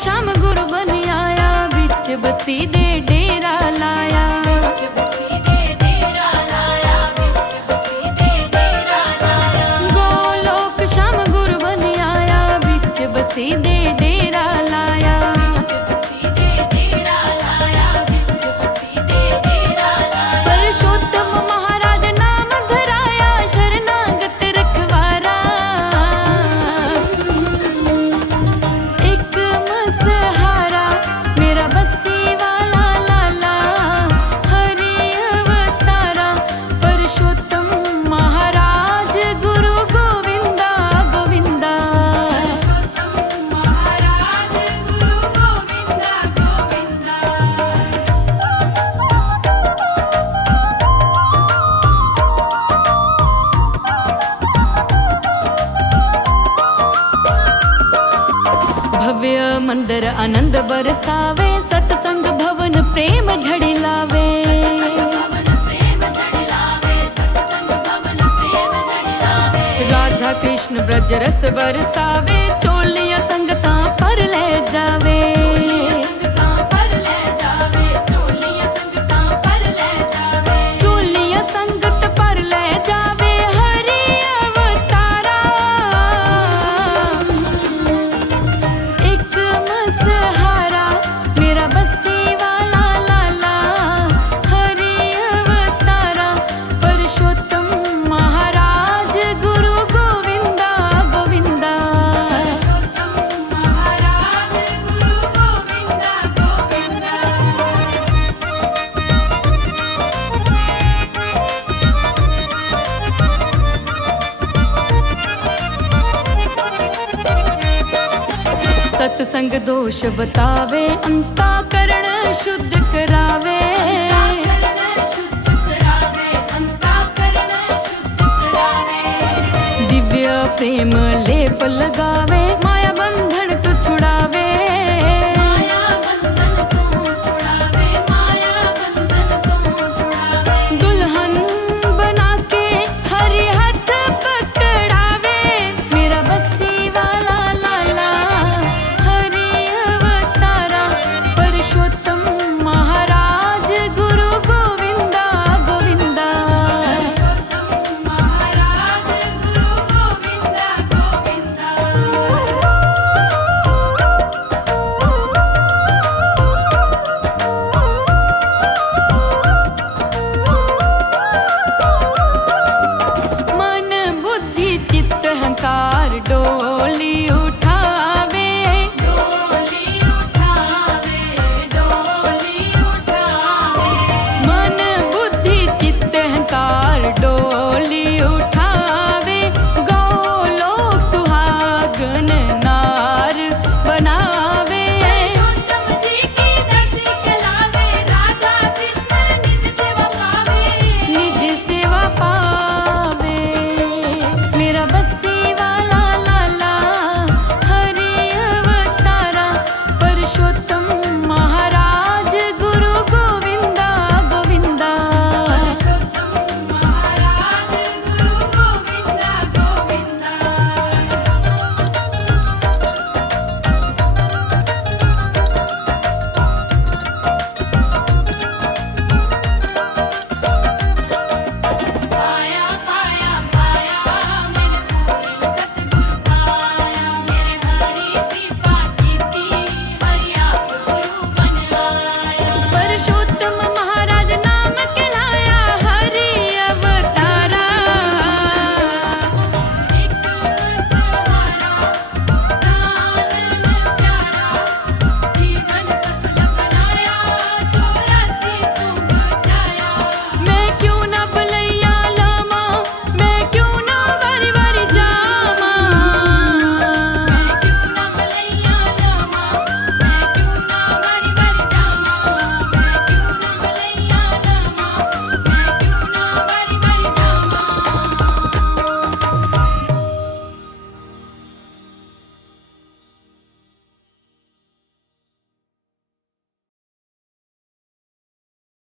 श्याम गुरु बन आया, बिच बसी दे डेरा लाया। गोलोक श्याम गुरु बन आया, बिच बसी दे डेरा लाया। पुरुषोत्तम महाराज नाम धराया, शरणागत रखवारा। एक मसहारा मेरा बस्सी वाला लाला, हरि अवतारा पुरुषोत्तम महाराज गुरु गोविंदा गोविंदा। भव्य मंदिर आनंद बरसावे, सत्संग भवन प्रेम झड़ी लावे। राधा कृष्ण ब्रज रस बरसावे, चोलिया संगता पर ले जावे। चोलिया संगत पर ले जावे, हरि अवतारा। एक मसहारा मेरा बस्सी वाला लाला, हरि अवतारा पुरुषोत्तम महाराज गुरु गोविंदा गोविंदा। सत्संग दोष बतावे, अंतःकरण शुद्ध करावे। दिव्य प्रेम लेप लगावे,